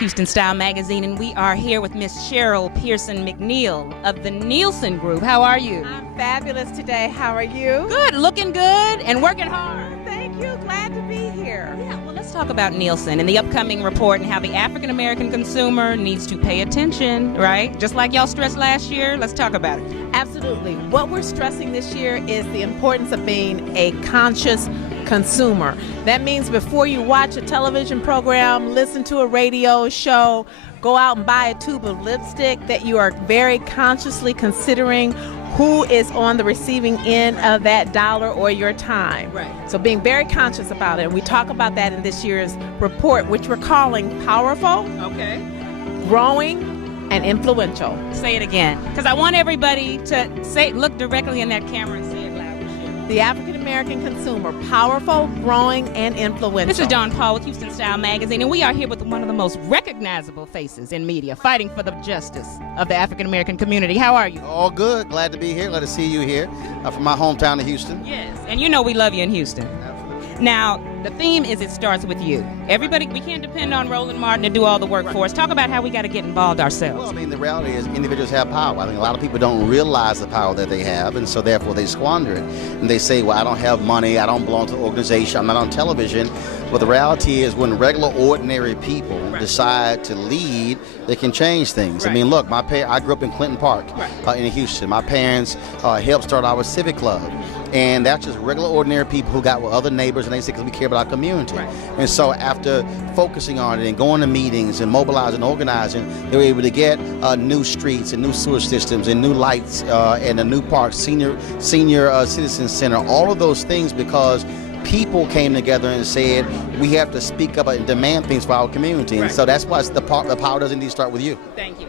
Houston Style Magazine, and we are here with Miss Cheryl Pearson McNeil of the Nielsen Group. How are you? I'm fabulous today. How are you? Good, looking good, and working hard. Thank you. Glad to be here. Yeah, well, let's talk about Nielsen and the upcoming report and how the African American consumer needs to pay attention, right? Just like y'all stressed last year, let's talk about it. Absolutely. What we're stressing this year is the importance of being a conscious consumer. That means before you watch a television program, listen to a radio show, go out and buy a tube of lipstick, that you are very consciously considering who is on the receiving end of that dollar or your time. Right. So being very conscious about it. And we talk about that in this year's report, which we're calling Powerful, Okay. Growing, and Influential. Say it again, because I want everybody to look directly in that camera and say it loud. The African American consumer, powerful, growing, and influential. This is Dawn Paul with Houston Style Magazine, and we are here with one of the most recognizable faces in media, fighting for the justice of the African American community. How are you? All good. Glad to be here. Glad to see you here from my hometown of Houston. Yes, and you know we love you in Houston. Now, the theme is it starts with you. Everybody, we can't depend on Roland Martin to do all the work for us. Talk about how we got to get involved ourselves. Well, I mean, the reality is individuals have power. I think a lot of people don't realize the power that they have, and so therefore they squander it. And they say, well, I don't have money, I don't belong to the organization, I'm not on television. But the reality is when regular, ordinary people decide to lead, they can change things. Right. I mean, look, I grew up in Clinton Park in Houston. My parents helped start our civic club. And that's just regular, ordinary people who got with other neighbors, and they say, because we care about our community. Right. And so after focusing on it and going to meetings and mobilizing, organizing, they were able to get new streets and new sewer systems and new lights and a new park, senior citizen center, all of those things because people came together and said, we have to speak up and demand things for our community. And so that's why the power doesn't need to start with you. Thank you.